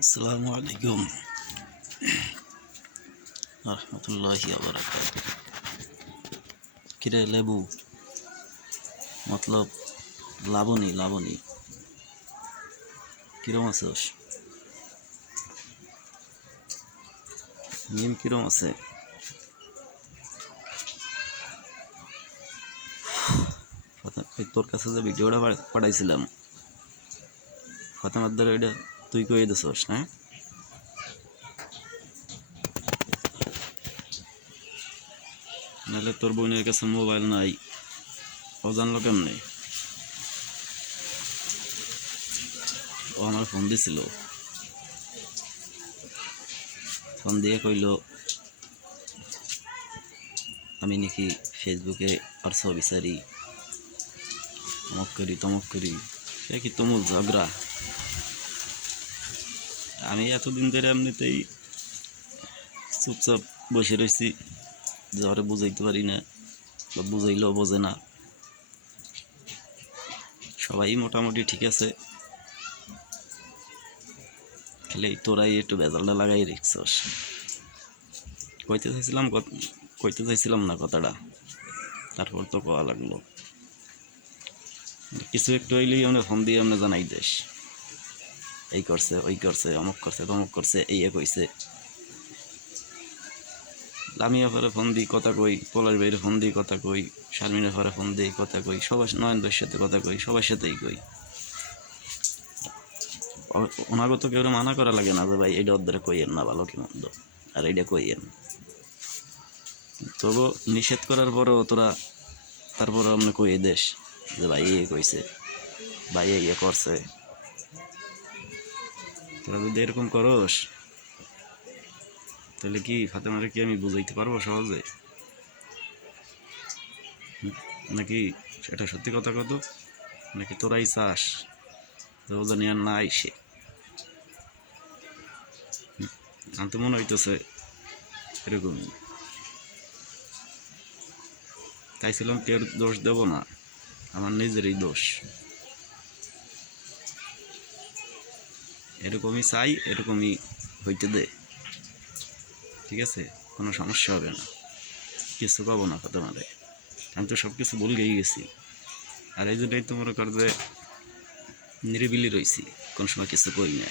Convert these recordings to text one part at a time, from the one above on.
আসসালামু আলাইকুম রহমতুল্লাহি ওয়া বারাকাতুহু। কিরে লেবু মতলব লাবণী কিরম আছোস? মিম কিরম আছে? তোর কাছে যে ভিডিওটা পাঠাইছিলাম ফাতেমার দ্বারা, ওইটা তুই কয়ে দিছস না? নাহলে তোর বোনের কাছে মোবাইল নাই, ও জানলো কেমনে? ও আমার ফোন দিছিল, ফোন দিয়ে কইল আমি নাকি ফেসবুকে আর ছবি সারি, তমক করি, সে কি তুমুল ঝগড়া। আমি এতদিন ধরে এমনিতেই চুপচাপ বসে রয়েছি, জ্বরে বুঝাইতে পারি না, বা বুঝাইলেও বোঝে না। সবাই মোটামুটি ঠিক আছে, খালি তোরাই একটু ভেজালটা লাগাই রেখছস। কইতে চাইছিলাম না কথাটা, তারপর তো কোয়া লাগলো। কিছু একটু হইলেই আমরা ফোন দিয়ে আমরা জানাই দেশ, এই করছে ওই করছে, অমুক করছে তমুক করছে, এই কইছে। লামিয়া ফরে ফোন দিই কথা কই, পলাশ ভাইয়ের ফোন দিই কথা কই, শারমিনের ফরে ফোন দিই কথা কই, সবার নয়ন ভাইয়ের সাথে কথা কই, সবার সাথেই কই। ওনাকে তো কেউ মানা করা লাগে না যে ভাই এইটা ওদের কইয়েন না, ভালো কি মন্দ, আর এইটা কইয়েন। তবু নিষেধ করার পরেও তোরা তারপরে আমরা কই দেশ যে ভাই কইছে, ভাই করছে। তোরা যদি এরকম করস তাহলে কি ফাতেমারে কি আমি বুঝাইতে পারবো সহজে? নাকি এটা সত্যি কথা কত, নাকি তোরাই চাস যে ও জানি আর না আইসে? আমার তো মনে হইতেছে এরকমই। চাইছিলাম কেউ দোষ দেব না, আমার নিজেরই দোষ। এরকমই চাই, এরকমই হইতে দে, ঠিক আছে? কোনো সমস্যা হবে না, কিছু পাবো না ফাতেমারে। আমি তো সব কিছু ভুলেই গেছি, আর এই জন্যই তো মনে কর যে নিরিবিলি রয়েছি, কোনো সময় কিছু কই না।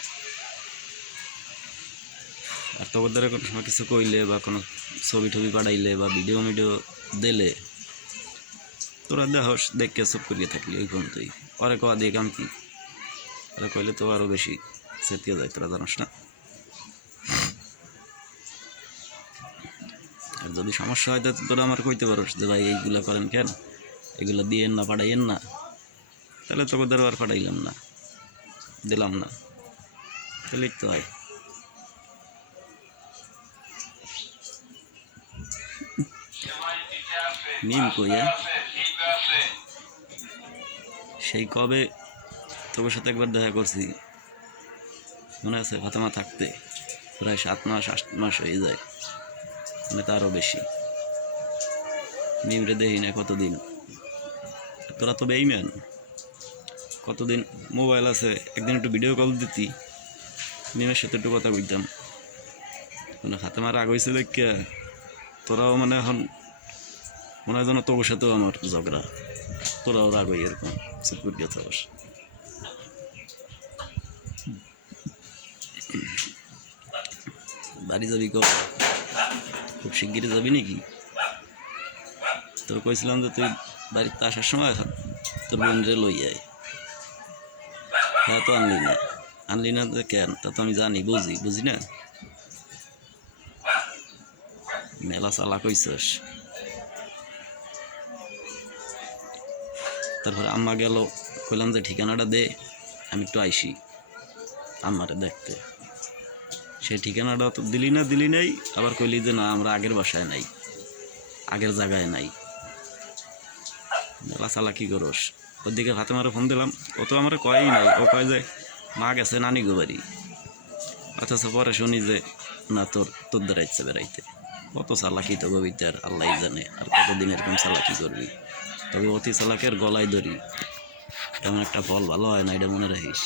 আর তোর দ্বারা কোনো সময় কিছু কইলে বা কোনো ছবি টবি পাঠাইলে বা ভিডিও দিলে তোরা দেহস, দেখে চুপ করিয়ে থাকলি ওই পর্যন্তই। পরে কয়া দিয়ে কাম কি? আরে কইলে তো আরও বেশি চেতিয়ে যায়, তোরা জানাস না? আর যদি সমস্যা হয় তো তোরা আমার কইতে পারস যে ভাই এইগুলা করেন কেন, এগুলো দিয়েন না, পাঠাইয়েন না, তাহলে তোকে দ্বারা আর পাঠাইলাম না, দিলাম না, তাহলেই তো হয়। মিম কইয়া সেই কবে তোর সাথে একবার দেখা করছি, মনে আছে? ফাতেমা থাকতে প্রায় 7 মাস 8 মাস হয়ে যায়, মানে তারও বেশি। মিমরে দেখি না কতদিন। তোরা তো বেইমান, কতদিন মোবাইল আছে, একদিন একটু ভিডিও কল দিতি, মিমের সাথে একটু কথা কইতাম। মানে ফাতেমার রাগ হয়েছে দেখে তোরাও মানে এখন মনে হয় যেন তোর সাথেও আমার ঝগড়া, তোরাও রাগ হই এরকম চুপ করিয়া থাকস। বাড়ি যাবি খুব শিগগিরই যাবি নাকি? তোর কইছিলাম যে তুই বাড়িতে আসার সময় তোর বোনরে লই আয়, হ্যাঁ তো আনলি না যে কেন? তা তো আমি জানি, বুঝি না, মেলা চালা কইছস। তারপরে আম্মা গেল, কইলাম যে ঠিকানাটা দে, আমি একটু আইসি আম্মারে দেখতে। সেই ঠিকানাটা তো দিলি নাই, আবার কইলি যে না আমরা আগের বাসায় নাই, আগের জায়গায় নাই। মেলা চালা কি করস? ওর দিকে ফাতেমারে ফোন দিলাম, ও তো আমার কয়ই নাই, ও কয় যে মা গেছে নানি গো বাড়ি। অথচ পরে শুনি যে না তোর দ্বারা ইচ্ছে বেড়াইতে। কত চালাকি তো কবিতার আল্লাহ জানে, আর কতদিন এরকম চালাকি করবি। তবে অতি চালাকের গলায় ধরি, তেমন একটা ফল ভালো হয় না, এটা মনে রাখিস।